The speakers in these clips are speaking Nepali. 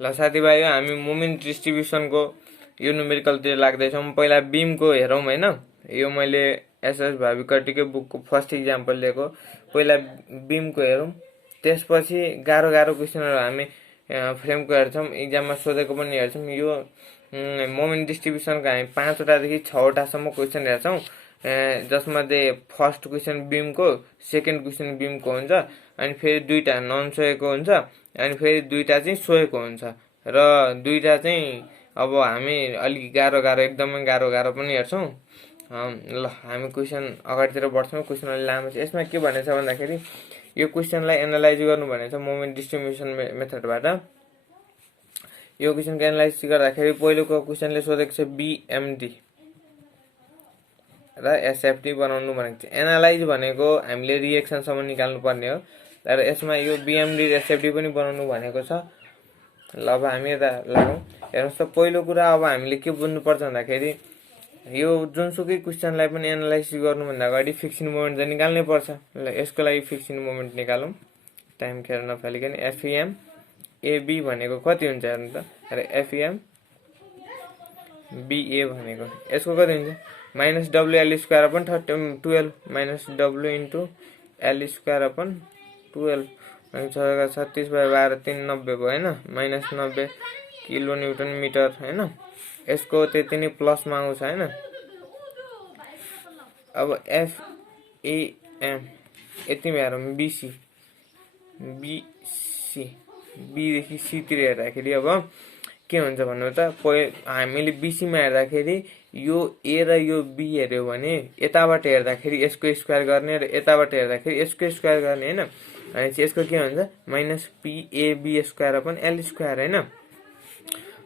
ल साथीभाइ हामी मोमेन्ट डिस्ट्रिब्युसनको यो न्युमेरिकलतिर लाग्दैछौँ। पहिला बिमको हेरौँ हैन। यो मैले एसएस भाविकटीकै बुकको फर्स्ट इक्जाम्पल लिएको। पहिला बिमको हेरौँ, त्यसपछि गाह्रो गाह्रो क्वेसनहरू हामी फ्रेमको हेर्छौँ, इक्जाममा सोधेको पनि हेर्छौँ। यो मोमेन्ट डिस्ट्रिब्युसनको हामी 5 वटादेखि 6 वटासम्म क्वेसन हेर्छौँ, जसमध्ये फर्स्ट क्वेसन बिमको, सेकेन्ड क्वेसन बिमको हुन्छ, अनि फेरि 2टा नन सोहेको हुन्छ, अनि फेरि 2टा चाहिँ सोहेको हुन्छ, र 2टा चाहिँ अब हामी अलिक गाह्रो गाह्रो एकदमै गाह्रो गाह्रो पनि हेर्छौँ। ल हामी क्वेसन अगाडितिर बढ्छौँ। क्वेसन अलि लामो छ। यसमा के भनेछ भन्दाखेरि यो क्वेसनलाई एनालाइज गर्नु भनेछ मोमेन्ट डिस्ट्रिब्युसन मेथडबाट। यो क्वेसनको एनालाइज गर्दाखेरि पहिलोको क्वेसनले सोधेको छ बिएमडी र एसएफटी बनाउनु भनेको छ। एनालाइज भनेको हामीले रिएक्सनसम्म निकाल्नु पर्ने हो, तर यसमा यो बिएमडी र एसएफटी पनि बनाउनु भनेको छ। ल अब हामी यता लागौँ। हेर्नुहोस् त, पहिलो कुरा अब हामीले के बुझ्नुपर्छ भन्दाखेरि यो जुनसुकै क्वेसनलाई पनि एनालाइज गर्नुभन्दा अगाडि फिक्सन मोमेन्ट चाहिँ निकाल्नै पर्छ। ल यसको लागि फिक्सन मोमेन्ट निकालौँ टाइम खेर नफालिकन। एफइएम एबी भनेको कति हुन्छ हेर्नु त, र एफइएम बिए भनेको यसको कति हुन्छ, minus W L square upon 12 minus W into L square upon 12 अनि 36/12 390 भयो हैन, माइनस 90 किलो न्युटन मिटर हैन। यसको त्यति नै प्लसमा आउँछ हैन। अब एफएम यति हेरौँ, बिसी बीदेखि सीतिर हेर्दाखेरि अब के हुन्छ भन्नु त, हामीले बीसीमा हेर्दाखेरि यो ए र यो बी हेर्यो भने यताबाट हेर्दाखेरि यसको स्क्वायर गर्ने र यताबाट हेर्दाखेरि यसको स्क्वायर गर्ने हैन। अनि यसको के हुन्छ, माइनस पिएबी स्क्वायर अपन एल स्क्वायर हैन।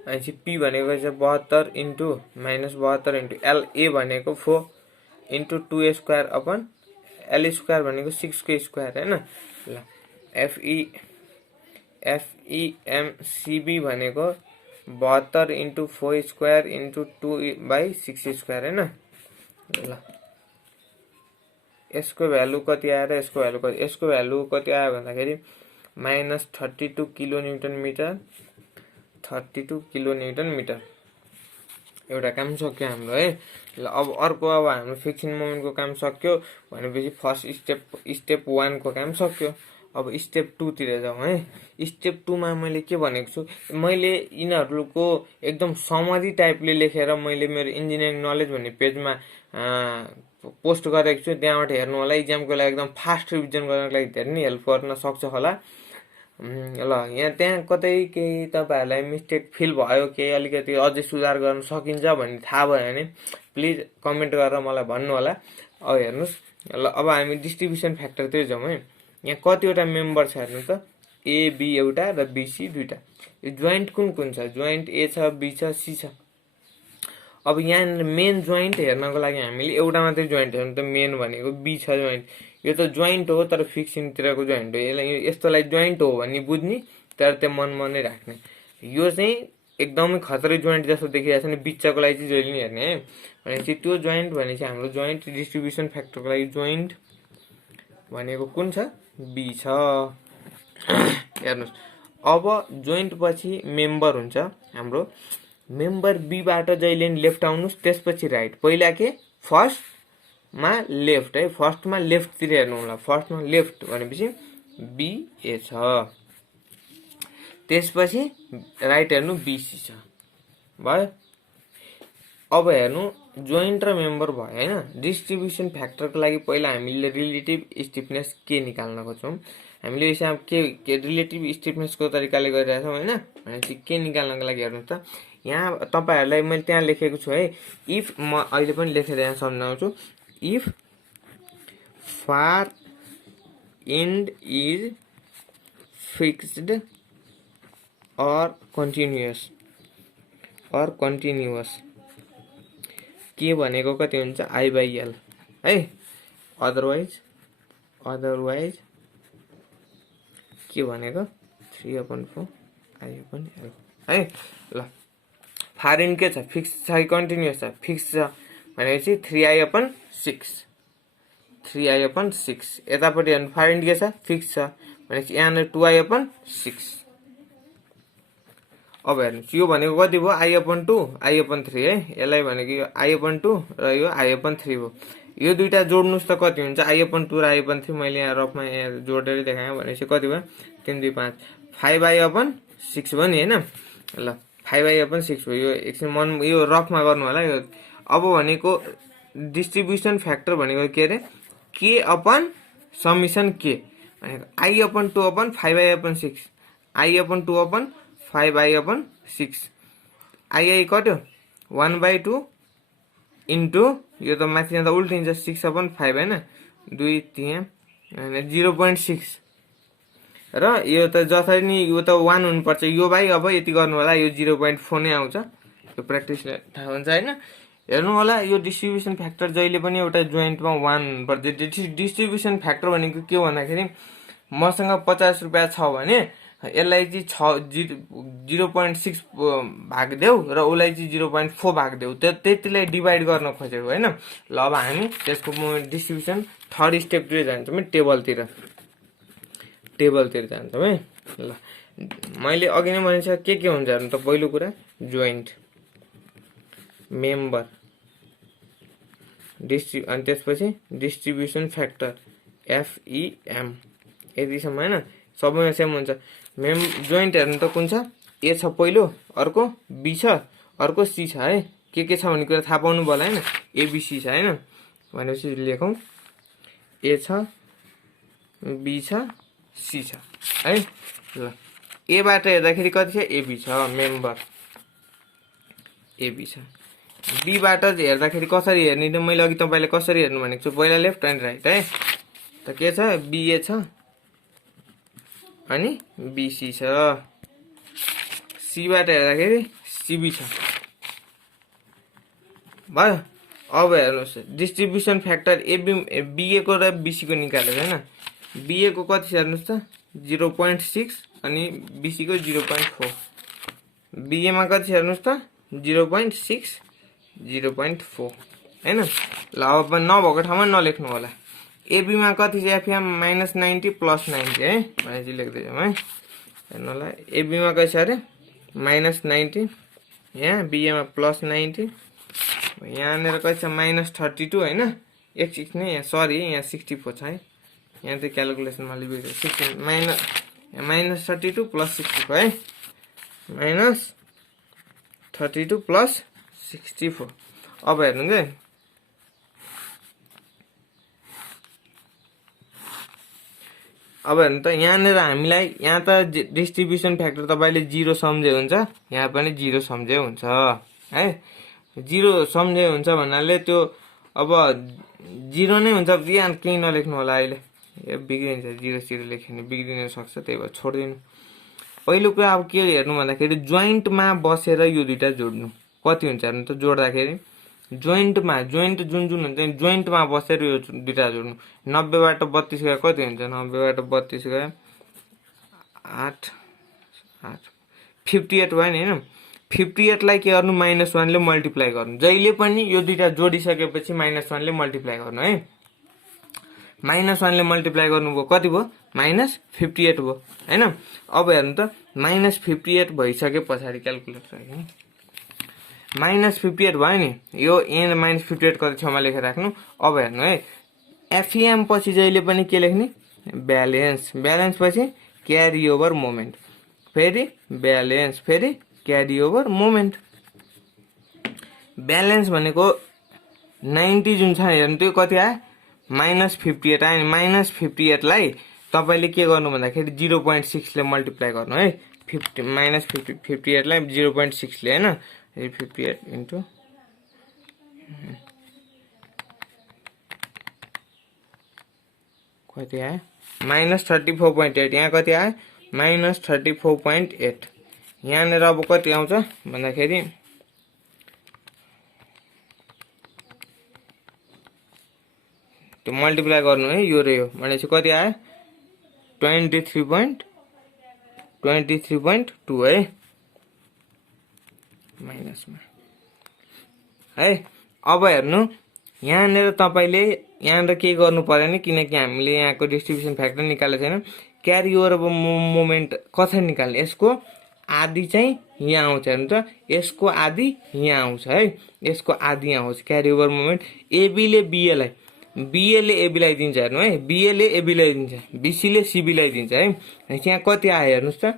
अनि पी भनेको चाहिँ 72 into minus 72 into L, A भनेको 4 into 2 square upon L square भनेको 6 को स्क्वायर हैन। ल एफइएमसिबी भनेको 72 इन्टु 4 स्क्वायर इन्टु 2/6 स्क्वायर हैन। ल यसको भ्यालु कति आएर यसको भ्यालु कति, यसको भ्यालु कति आयो भन्दाखेरि minus 32 kilo newton metre, 32 kilo newton metre. एउटा काम सक्यो हाम्रो है। ल अब अर्को, अब हाम्रो फिक्सन मोमेन्टको काम सक्यो भनेपछि फर्स्ट स्टेप 1 को काम सक्यो। अब स्टेप 2 तिर जाउँ है। स्टेप 2 मा मैले के भनेको छु, मैले यिनीहरूको एकदम समरी टाइपले लेखेर मैले मेरो इन्जिनियरिङ नलेज भन्ने पेजमा पोस्ट गरेको छु। त्यहाँबाट हेर्नु होला। इक्जामको लागि एकदम फास्ट रिभिजन गर्नको लागि धेरै नै हेल्प गर्न सक्छ होला। ल यहाँ त्यहाँ कतै केही तपाईहरुलाई मिस्टेक फिल भयो, केही अलिकति अझै सुधार गर्न सकिन्छ भन्ने थाहा भयो भने प्लिज कमेन्ट गरेर मलाई भन्नु होला। अब हेर्नुस्, ल अब हामी डिस्ट्रिब्युसन फ्याक्टरतिर जाउँ है। यहाँ कतिवटा मेम्बर छ हेर्नु त, ए बी एउटा र बीसी दुईटा। यो जोइन्ट कुन कुन छ, जोइन्ट ए छ, बी छ, सी छ। अब यहाँ मेन जोइन्ट हेर्नको लागि हामीले एउटा मात्रै जोइन्ट हेर्नु त, मेन भनेको बी छ जोइन्ट। यो त जोइन्ट हो तर फिक्सनतिरको जोइन्ट हो। यसलाई यस्तोलाई जोइन्ट हो भन्ने बुझ्ने, तर त्यो मनमा नै राख्ने। यो चाहिँ एकदमै खतरै जोइन्ट जस्तो देखिरहेको छ नि, बिचको लागि चाहिँ जहिले नि हेर्ने है। भनेपछि त्यो जोइन्ट भनेपछि हाम्रो जोइन्ट डिस्ट्रिब्युसन फ्याक्टरको लागि जोइन्ट भनेको कुन छ, बी छ। हेर्नुस्, अब जोइन्ट पछि मेम्बर हुन्छ हाम्रो। मेम्बर बीबाट जहिले नि लेफ्ट आउनुस्, त्यसपछि राइट। पहिला के फर्स्टमा लेफ्ट है, फर्स्टमा लेफ्टतिर हेर्नु होला। फर्स्टमा लेफ्ट भनेपछि बीए छ, त्यसपछि राइट हेर्नु बीसी छ, भयो। अब हेर्नु जोइन्ट र मेम्बर भयो हैन। डिस्ट्रिब्युसन फ्याक्टरको लागि पहिला हामीले रिलेटिभ स्टिफनेस के निकाल्न खोज्छौँ। हामीले यसमा के रिलेटिभ स्टिफनेसको तरिकाले गरिरहेछौँ हैन। भनेपछि के निकाल्नको लागि हेर्नु त, यहाँ तपाईहरुलाई मैले त्यहाँ लेखेको छु है। इफ, म अहिले पनि लेखेर यहाँ सम्झाउँछु। If far and is fixed or continuous के भनेको कति हुन्छ, I/L है। अदरवाइज के भनेको 3/4 I/L है। ल फार इन के छ, फिक्स छ कि कन्टिन्युअस छ, फिक्स छ भनेपछि 3I/6 यतापट्टि हेर्नु, फार इन के छ, फिक्स छ भनेपछि यहाँ 2I/6 अब हेर्नुहोस् यो भनेको कति भयो I/2 I/3 है। यसलाई भनेको यो I/2 र यो I/3 हो। यो दुईटा जोड्नुस् त कति हुन्छ I/2 र I/3 मैले यहाँ रफमा यहाँ जोडेर देखाएँ भनेपछि कति भयो 3 2 5 5/6 भयो नि हैन। ल 5/6 भयो। यो एकछिन मन यो रफमा गर्नु होला यो। अब भनेको डिस्ट्रिब्युसन फ्याक्टर भनेको के रे k अपन समेसन k भनेको I/2 upon 5/6 I/2 upon 5/6 I कट्यो 1/2 into यो त माथि जाँदा उल्टिन्छ 6/5 हैन 2 3 हैन 0.6 र यो त जसरी नि यो त 1 हुनुपर्छ यो भाइ अब यति गर्नु होला यो 0.4 नै आउँछ। यो प्र्याक्टिसले थाहा हुन्छ हैन। हेर्नु होला यो डिस्ट्रिब्युसन फ्याक्टर जहिले पनि एउटा जोइन्टमा 1 हुनुपर्छ। डिस्ट्रिब्युसन फ्याक्टर भनेको के हो भन्दाखेरि मसँग 50 रुपैयाँ छ भने यसलाई चाहिँ 0.6 भाग देऊ र उसलाई चाहिँ 0.4 भाग देऊ त्यतिलाई डिभाइड गर्न खोजेको हैन। ल अब हामी त्यसको डिस्ट्रिब्युसन थर्ड स्टेपतिर जान्छौँ है टेबलतिर जान्छौँ है। ल मैले अघि नै भनेको के हुन्छ हेर्नु त पहिलो कुरा जोइन्ट मेम्बर अनि त्यसपछि डिस्ट्रिब्युसन फ्याक्टर FEM यतिसम्म हैन सबैमा सेम हुन्छ। जोइन्ट हेर्नु त कुन छ A छ पहिलो अर्को B छ अर्को C छ है। के छ भन्ने कुरा थाहा पाउनु भयो हैन ABC छ हैन भनेपछि लेखौं A छ B छ C छ है। ल A बाट हेर्दाखेरि कति छ AB छ मेम्बर AB छ। B बाट हेर्दाखेरि कसरी हेर्ने त मैले अघि तपाईलाई कसरी हेर्नु भनेको छु पहिला लेफ्ट एन्ड राइट है। त के छ BA छ अनि BC छ। C बाट हेर्दाखेरि CB छ भयो। अब हेर्नुस् डिस्ट्रिब्युसन फ्याक्टर BA को र BC को निकालेको हैन। BA को कति छ हेर्नुस् त 0.6 अनि BC को 0.4 BA मा कति छ हेर्नुस् त 0.6 0.4 हैन। ल अब नभएको ठाउँमा नलेख्नु होला। AB मा कति छ FEM -90 + 90 है भनेपछि लेख्दै जाउँ है। हेर्नु होला AB मा कति छ अरे -90 यहाँ BA मा +90 यहाँ नेर कति छ -32 हैन। एक नै यहाँ सरी यहाँ 64 छ है। यहाँ त क्याल्कुलेसनमा अलि बिग्रियो 16 -32 + 64 है -32 + 64। अब हेर्नु के अब हेर्नु त यहाँनिर हामीलाई यहाँ त डिस्ट्रिब्युसन फ्याक्टर तपाईले 0 सम्झे हुन्छ यहाँ पनि 0 सम्झे हुन्छ है। 0 सम्झे हुन्छ भन्नाले त्यो अब 0 नै हुन्छ यहाँ केही नलेख्नु होला अहिले यो बिग्रिन्छ 0 लेख्यो भने बिग्रिन सक्छ त्यही भएर छोड्दिनु। पहिलो कुरा अब के हेर्नु भन्दाखेरि जोइन्टमा बसेर यो दुईटा जोड्नु कति हुन्छ हेर्नु त जोड्दाखेरि जोइन्टमा जोइन्ट जुन हुन्छ जोइन्टमा बसेर यो दुईटा जोड्नु 90 बाट 32 गए कति हुन्छ 90 बाट 32 गए 8 58 भयो नि हैन। 58 लाई के गर्नु -1 ले मल्टिप्लाई गर्नु। जहिले पनि यो दुईटा जोडिसकेपछि -1 ले मल्टिप्लाई गर्नु है। -1 ले मल्टिप्लाई गर्नुभयो कति भयो -58 भयो हैन। अब हेर्नु त -58 भइसके पछाडी क्याल्कुलेटर राख्नु -58 भयो नि यो यहाँ -58 कति छमा लेखेर राख्नु। अब हेर्नु है FEM पछि जहिले पनि के लेख्ने ब्यालेन्स पछि क्यारी ओभर मोमेन्ट फेरि ब्यालेन्स फेरि क्यारी ओभर मोमेन्ट। ब्यालेन्स भनेको 90 जुन छ हेर्नु त्यो कति आयो -58 आयो। -58 लाई तपाईले के गर्नु भन्दाखेरि 0.6 ले मल्टिप्लाई गर्नु है। 58 लाई 0.6 ले हैन 58 इन्टु कति आयो -34.8 यहाँ कति आयो -34.8। यहाँनिर अब कति आउँछ भन्दाखेरि त्यो मल्टिप्लाई गर्नु है यो र यो भनेपछि कति आयो 23.2 है माइनसमा है। अब हेर्नु यहाँनिर तपाईले यहाँनिर के गर्नु पर्दैन किनकि हामीले यहाँको डिस्ट्रिब्युसन फ्याक्टर निकालेको छैन। क्यारी ओभर मोमेन्ट कसरी निकाल्ने यसको आधी चाहिँ यहाँ आउँछ हेर्नु त, यसको आधी यहाँ आउँछ है, यसको आधी यहाँ आउँछ क्यारी ओभर मोमेन्ट। एबीले बीएलाई, बीएले एबीलाई दिन्छ हेर्नु है, बीएले एबीलाई दिन्छ, बीसीले सीबीलाई दिन्छ है। यहाँ कति आयो हेर्नुहोस् त,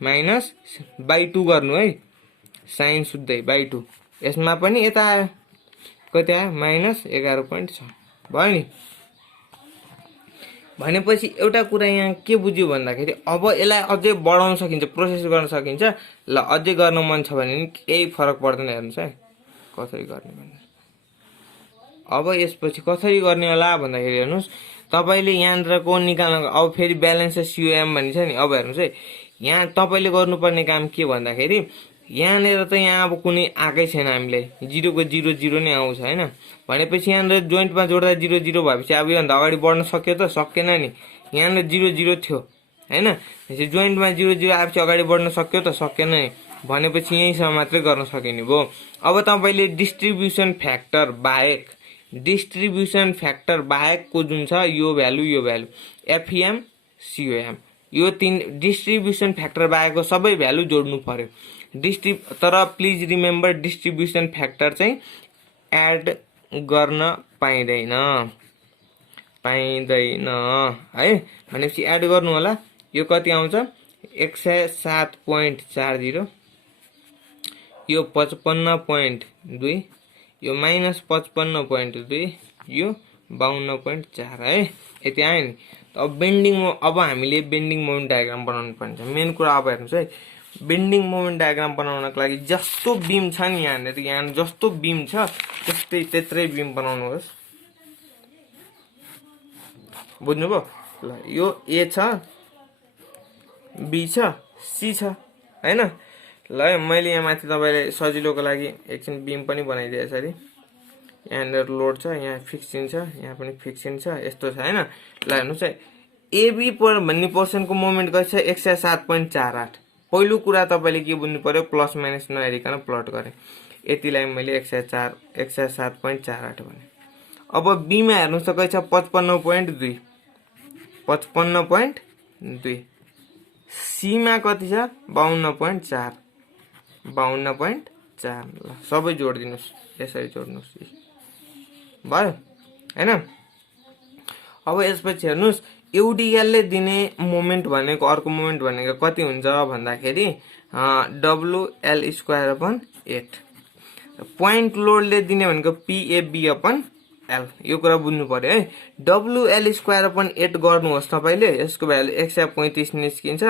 -/2 गर्नु है, साइन सुत्दै /2। यसमा पनि यता आयो, कति आयो -11.6 भयो नि। भनेपछि एउटा कुरा यहाँ के बुझ्यो भन्दाखेरि अब यसलाई अझै बढाउन सकिन्छ, प्रोसेस गर्न सकिन्छ। ल अझै गर्न मन छ भने केही फरक पर्दैन, हेर्नुहोस् है कसरी गर्ने भन्ने। अब यसपछि कसरी गर्ने होला भन्दाखेरि हेर्नुहोस्, तपाईँले यहाँनिर कोण निकाल्नु, अब फेरि ब्यालेन्स सिओएम भनिन्छ नि। अब हेर्नुहोस् है, यहाँ तपाईँले गर्नुपर्ने काम के भन्दाखेरि यहाँनिर त यहाँ अब कुनै आएकै छैन, हामीलाई 0 को 0 0 नै आउँछ होइन। भनेपछि यहाँनिर जोइन्टमा जोड्दा 0 0 भएपछि अब योभन्दा अगाडि बढ्न सक्यो त, सकेन नि। यहाँनिर 0 0 थियो होइन, जोइन्टमा 0 0 आएपछि अगाडि बढ्न सक्यो त, सकेन नि। भनेपछि यहीँसम्म मात्रै गर्न सकिने भयो। अब तपाईँले डिस्ट्रिब्युसन फ्याक्टर बाहेकको जुन छ यो भ्यालु एफइएम सिओएम, यो 3 डिस्ट्रिब्युसन फ्याक्टर बाहेकको सबै भ्यालु जोड्नु पर्यो। तर प्लिज रिमेम्बर डिस्ट्रिब्युसन फ्याक्टर चाहिँ एड गर्न पाइँदैन है। भनेपछि एड गर्नु होला, यो कति आउँछ 107.40, यो 55.2, यो -55.2, यो 52.4 है, यति आयो नि। अब हामीले बेन्डिङ मोमेन्ट डायग्राम बनाउनु पर्छ। मेन कुरा अब हेर्नुहोस् है, बेन्डिङ मोमेन्ट डायग्राम बनाउनको लागि जस्तो बीम छ नि यहाँ जस्तो बीम छ त्यत्रै बीम बनाउनुहोस्, बुझ्नुभयो? ल यो ए छ, बी छ, सी छ हैन। ल मैले यहाँ माथि तपाईलाई सजिलोको लागि एकछिन बीम पनि बनाइदिए यसरी। यहाँनिर लोड छ, यहाँ फिक्सिङ छ, यहाँ पनि फिक्सिङ छ, यस्तो छ हैन। ल हेर्नुहोस् है, एबी भन्ने पोर्सनको मोमेन्ट कति छ 107.48। पहिलो कुरा तपाईले के बुझ्नु पर्यो, प्लस माइनस नहेरिकन प्लट गरे। यतिलाई मैले 107.48 भने। अब बीमा हेर्नुहोस् त कति छ 55.2, 55.2। सीमा कति छ 52.4, 52.4। ल सबै जोड्दिनुस्, यसरी जोड्नुस्, भयो हैन। अब यसपछि हेर्नुहोस्, युडिएलले दिने मोमेन्ट भनेको, अर्को मोमेन्ट भनेको कति हुन्छ भन्दाखेरि WL²/8। पोइन्ट लोडले दिने भनेको PAB/L, यो कुरा बुझ्नु पर्यो है। WL²/8 गर्नुहोस् तपाईले, यसको भ्यालु 135 निस्किन्छ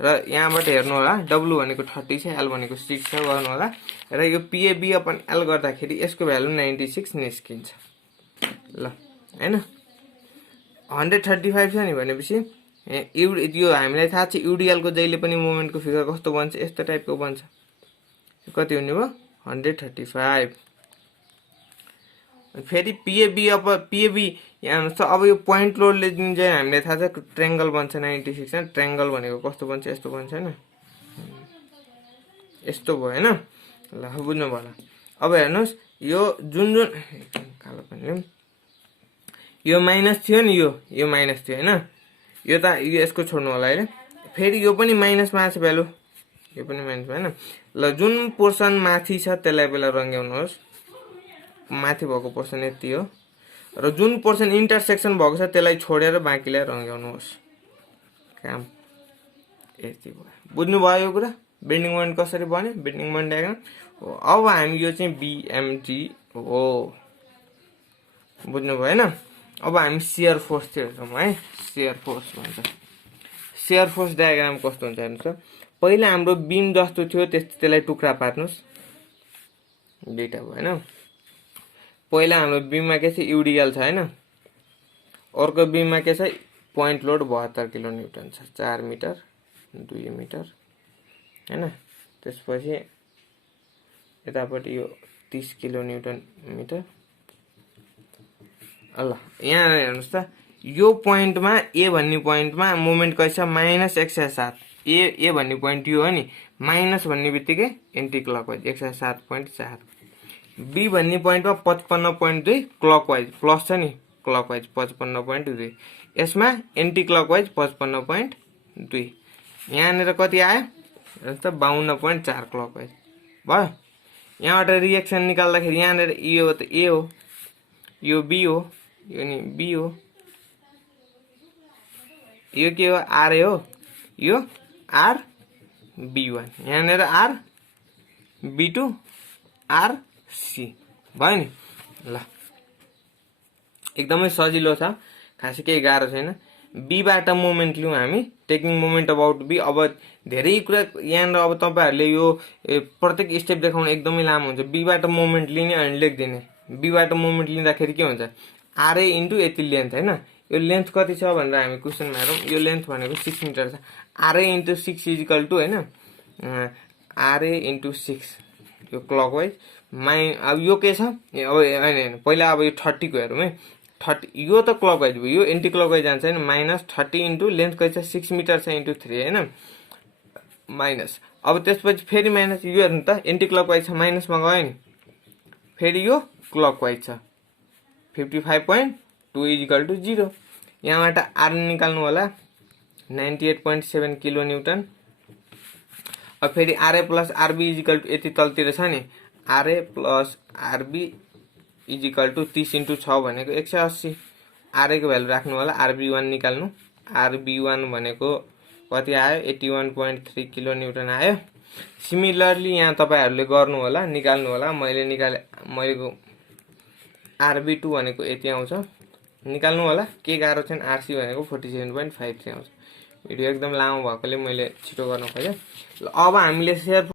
र यहाँबाट हेर्नु होला, W भनेको 30 छ, L भनेको 6 छ गर्नु होला, र यो PAB/L गर्दाखेरि यसको भ्यालु 96 निस्किन्छ। ल हैन, 135 छ नि। भनेपछि यो हामीलाई थाहा छ युडिएल को जहिले पनि मोमेन्टको फिगर कस्तो बन्छ, यस्तो टाइपको बन्छ। कति हुने भयो 135। फेरि PAB यहाँ हेर्नुहोस् त, अब यो पोइन्ट लोडले जुन चाहिँ हामीलाई थाहा छ ट्रायंगल बन्छ 96 हैन। ट्रायंगल भनेको कस्तो बन्छ, यस्तो बन्छ हैन, यस्तो भयो हैन। ल बुझ्नु भयो होला। अब हेर्नुहोस्, यो जुन कालो पनि यो माइनस थियो नि, यो माइनस थियो हैन, यो त यसको छोड्नु होला हैन। फेरि यो पनि माइनसमा छ भ्यालु, यो पनि माइनस हैन। ल जुन पोर्सन माथि छ त्यसलाई पहिला रंग्याउनुहोस्, माथि भएको पोर्सन यति हो, र जुन पोर्सन इन्टरसेक्सन भएको छ त्यसलाई छोडेर बाँकीलाई रंग्याउनुहोस्। काम यति भयो, बुझ्नु भयो यो कुरा। बेन्डिङ मोमेन्ट कसरी बन्यो, बेन्डिङ मोमेन्ट डायग्राम हो। अब हामी यो चाहिँ BMT हो, बुझ्नु भयो हैन। अब हामी शियर फोर्स हेर्छौं है, शियर फोर्स भन्छ। शियर फोर्स डायग्राम कस्तो हुन्छ हेर्नुस् त। पहिला हाम्रो बीम जस्तो थियो त्यसलाई टुक्रा पार्नुस्, दुईटा भयो हैन। पहिला हाम्रो बीममा के छ युडिएल छ हैन, अर्को बीममा के छ पोइन्ट लोड 72 किलो न्यूटन छ, 4 मिटर 2 मिटर हैन। त्यसपछि यतापट्टि यो 30 किलो न्यूटन मिटर। ल यहाँ हेर्नुस् त, यो पोइन्टमा ए भन्ने पोइन्टमा मोमेन्ट कति छ -107। ए भन्ने पोइन्ट यो हो नि, माइनस भन्ने बित्तिकै एन्टी क्लकवाइज 107.4। बी भन्ने पोइन्टमा 55.2 क्लकवाइज, प्लस छ नि क्लकवाइज 55.2, यसमा एन्टी क्लकवाइज 55.2। यहाँनिर कति आयो त 52.4 क्लकवाइज भयो। यहाँबाट रिएक्सन निकाल्दाखेरि यहाँनिर यो त ए हो, यो बी हो, यो नि बी हो, यो के हो आर हो, यो आर बी1, यहाँनिर आर बी2 आर सी भयो नि। ल एकदमै सजिलो छ, खासै केही गाह्रो छैन। बीबाट मोमेन्ट लिउँ हामी, टेकिङ मोमेन्ट अबाउट बी। अब धेरै कुरा यहाँनिर अब तपाईहरुले यो प्रत्येक स्टेप देखाउन एकदमै लामो हुन्छ। बीबाट मोमेन्ट लिने अनि लेख्दिने। बीबाट मोमेन्ट लिँदाखेरि के हुन्छ, आरए इन्टु यति लेन्थ हैन। यो लेन्थ कति छ भनेर हामी क्वेशनमा हेरौँ। यो लेन्थ भनेको 6 मिटर छ। आरए इन्टु 6 इजिकल टु हैन, आरए इन्टु 6 यो क्लकवाइज अब यो के छ, अब हैन पहिला अब यो 30 को हेरौँ है। 30 यो त क्लकवाइज भयो, यो एन्टी क्लकवाइज जान्छ हैन। -30 इन्टु लेन्थ कति छ 6 मिटर छ इन्टु 3 हैन, माइनस। अब त्यसपछि फेरि माइनस, यो हेर्नु त एन्टी क्लकवाइज छ, माइनसमा गयो नि, फेरि यो क्लकवाइज छ 55.2 इजिकल टु 0। यहाँबाट आर निकाल्नु होला 98.7 किलो न्युटन। अब फेरि RA plus RB equal to यति तलतिर छ नि, RA plus RB equal to 30 into 6 भनेको 180। आरए को भ्यालु राख्नु होला, आरबी1 निकाल्नु। आरबी1 भनेको कति आयो 81.3 किलो न्युटन आयो। सिमिलरली यहाँ तपाईहरुले गर्नु होला, निकाल्नु होला। मैले आरबी2 भनेको यति आउँछ, निकाल्नु होला। के गाह्रो छैन, आरसी भनेको 47.53 आउँछ। भिडियो एकदम लामो भएकोले मैले छिटो गर्न खोजेँ। अब हामीले सेयर